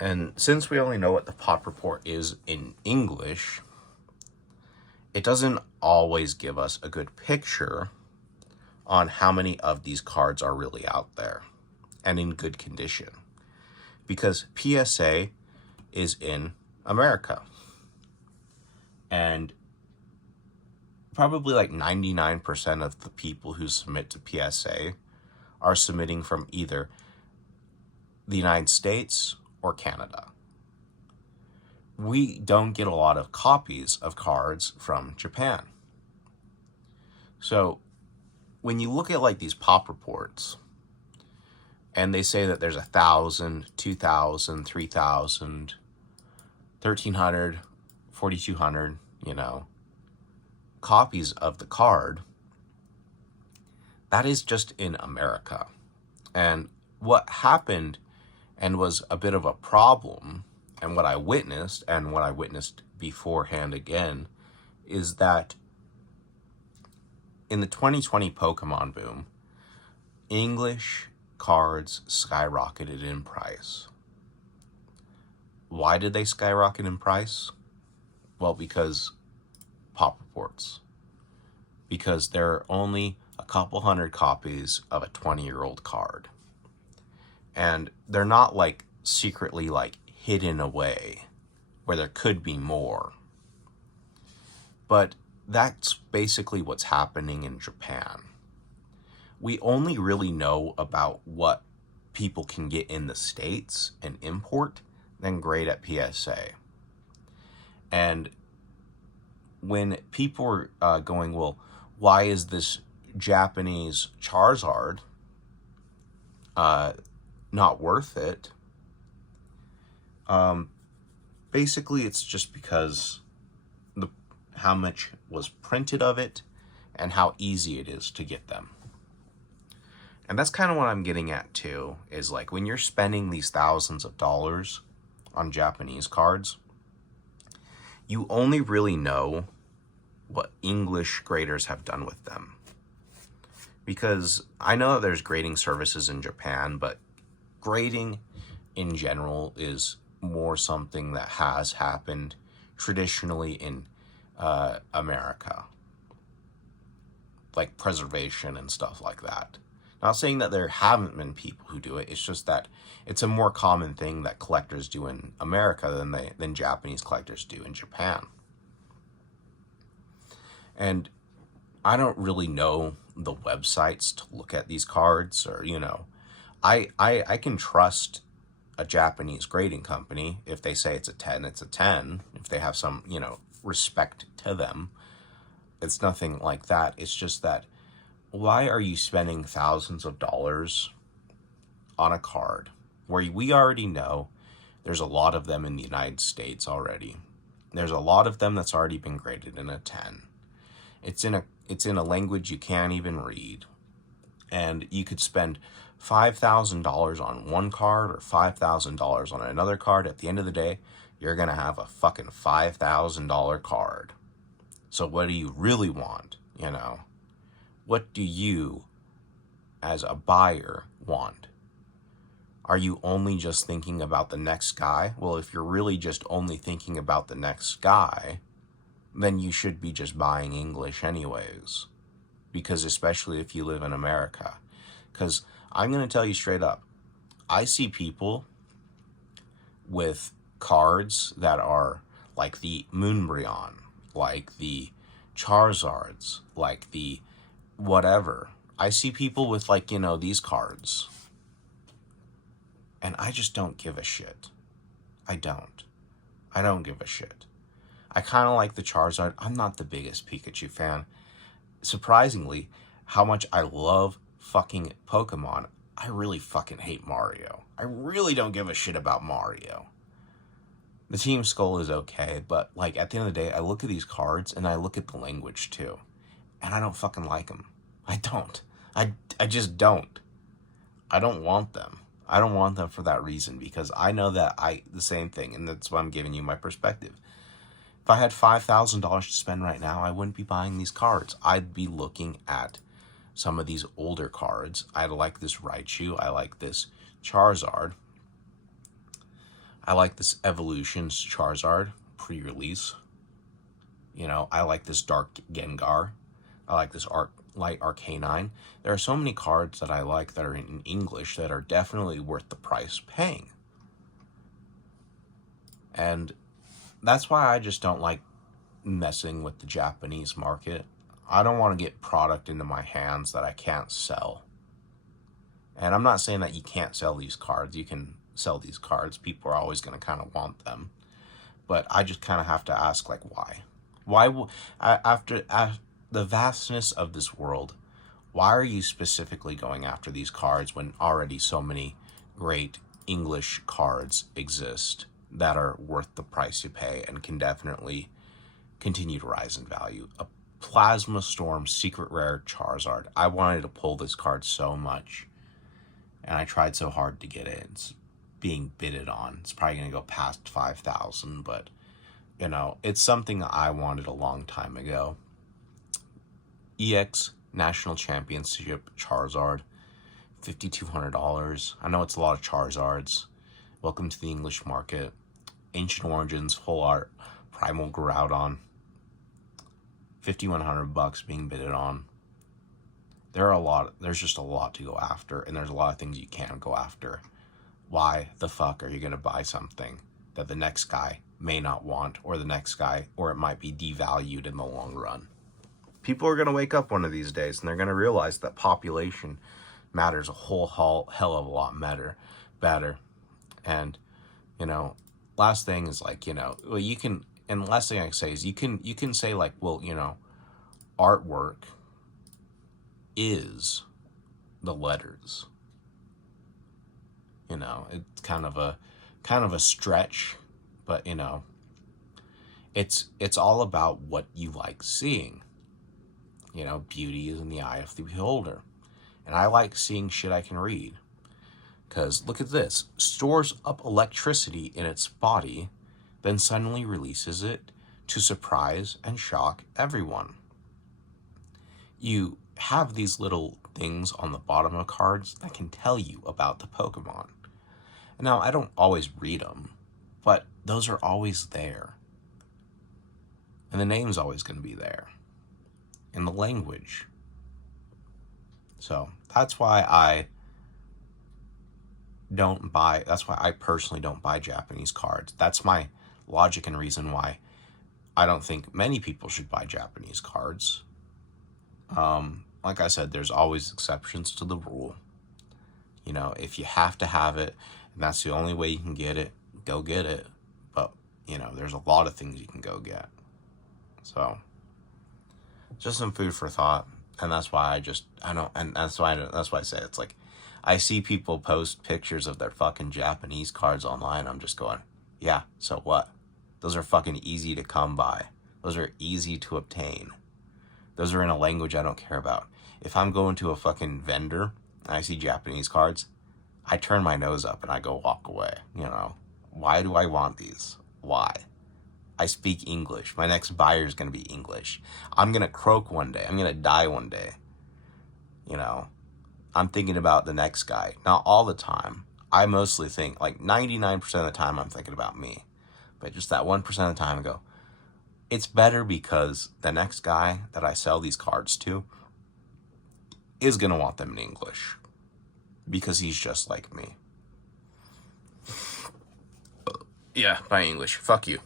And since we only know what the pop report is in English, it doesn't always give us a good picture on how many of these cards are really out there and in good condition. Because PSA is in America. And probably like 99% of the people who submit to PSA are submitting from either the United States or Canada. We don't get a lot of copies of cards from Japan. So when you look at like these pop reports and they say that there's 1,000, 2,000, 3,000, 1,300, 4,200, copies of the card, that is just in America. And what happened and was a bit of a problem, and what I witnessed beforehand again, is that in the 2020 Pokemon boom, English cards skyrocketed in price. Why did they skyrocket in price? Well, because pop reports. Because there are only a couple hundred copies of a 20-year-old card. And they're not like secretly like hidden away where there could be more. But that's basically what's happening in Japan. We only really know about what people can get in the States and import, then grade at PSA. And when people are going, well, why is this Japanese Charizard not worth it? Basically, it's just because how much was printed of it and how easy it is to get them. And that's kind of what I'm getting at too, is like when you're spending these thousands of dollars on Japanese cards, you only really know what English graders have done with them. Because I know that there's grading services in Japan, but grading in general is more something that has happened traditionally in America. Like preservation and stuff like that. Not saying that there haven't been people who do it, it's just that it's a more common thing that collectors do in America than Japanese collectors do in Japan. And I don't really know the websites to look at these cards, or, I can trust a Japanese grading company. If they say it's a 10, it's a 10. If they have some, respect to them. It's nothing like that. It's just that, why are you spending thousands of dollars on a card where we already know there's a lot of them in the United States already? There's a lot of them that's already been graded in a 10. It's in a language you can't even read. And you could spend $5,000 on one card or $5,000 on another card. At the end of the day, you're going to have a fucking $5,000 card. So what do you really want, What do you, as a buyer, want? Are you only just thinking about the next guy? Well, if you're really just only thinking about the next guy, then you should be just buying English anyways. Because especially if you live in America. Because I'm going to tell you straight up, I see people with cards that are like the Moonbryon, like the Charizards, like the whatever. I see people with these cards. And I just don't give a shit. I don't give a shit. I kind of like the Charizard. I'm not the biggest Pikachu fan. Surprisingly, how much I love fucking Pokemon, I really fucking hate Mario. I really don't give a shit about Mario. The Team Skull is okay, but at the end of the day, I look at these cards and I look at the language too. And I don't fucking like them. I don't. I just don't. I don't want them. I don't want them for that reason, because I know that the same thing, and that's why I'm giving you my perspective. If I had $5,000 to spend right now, I wouldn't be buying these cards. I'd be looking at some of these older cards. I like this Raichu. I like this Charizard. I like this Evolutions Charizard pre-release. You know, I like this Dark Gengar. I like this Light Arcanine. There are so many cards that I like that are in English that are definitely worth the price paying. And that's why I just don't like messing with the Japanese market. I don't want to get product into my hands that I can't sell. And I'm not saying that you can't sell these cards. You can sell these cards. People are always going to kind of want them. But I just kind of have to ask, like, why? Why, after the vastness of this world, why are you specifically going after these cards when already so many great English cards exist that are worth the price you pay and can definitely continue to rise in value? A Plasma Storm Secret Rare Charizard. I wanted to pull this card so much, and I tried so hard to get it. It's being bidded on. It's probably going to go past 5,000, but you know, it's something I wanted a long time ago. EX National Championship Charizard, $5,200. I know it's a lot of Charizards. Welcome to the English market. Ancient Origins Full Art Primal Groudon, $5,100 being bidded on. There's just a lot to go after, and there's a lot of things you can't go after. Why the fuck are you gonna buy something that the next guy may not want, or the next guy, or it might be devalued in the long run? People are gonna wake up one of these days and they're gonna realize that population matters a whole hell of a lot better. And you know, last thing is, like, you know, well, you can, and last thing I can say is you can say, like, well, you know, artwork is the letters. You know, it's kind of a stretch, but you know, it's all about what you like seeing. You know, beauty is in the eye of the beholder. And I like seeing shit I can read. Because look at this. Stores up electricity in its body, then suddenly releases it to surprise and shock everyone. You have these little things on the bottom of cards that can tell you about the Pokemon. Now, I don't always read them, but those are always there. And the name's always going to be there. And the language. So that's why I personally don't buy Japanese cards. That's my logic and reason why I don't think many people should buy Japanese cards. Like I said, there's always exceptions to the rule. You know, if you have to have it, and that's the only way you can get it, go get it. But, you know, there's a lot of things you can go get. So, just some food for thought. And that's why that's why I say it's like, I see people post pictures of their fucking Japanese cards online. I'm just going, yeah, so what? Those are fucking easy to come by. Those are easy to obtain. Those are in a language I don't care about. If I'm going to a fucking vendor and I see Japanese cards, I turn my nose up and I go walk away. You know, why do I want these? Why? I speak English. My next buyer is going to be English. I'm going to croak one day. I'm going to die one day. You know, I'm thinking about the next guy. Not all the time. I mostly think, like 99% of the time, I'm thinking about me. But just that 1% of the time, I go, it's better because the next guy that I sell these cards to is going to want them in English. Because he's just like me. Yeah, by English. Fuck you.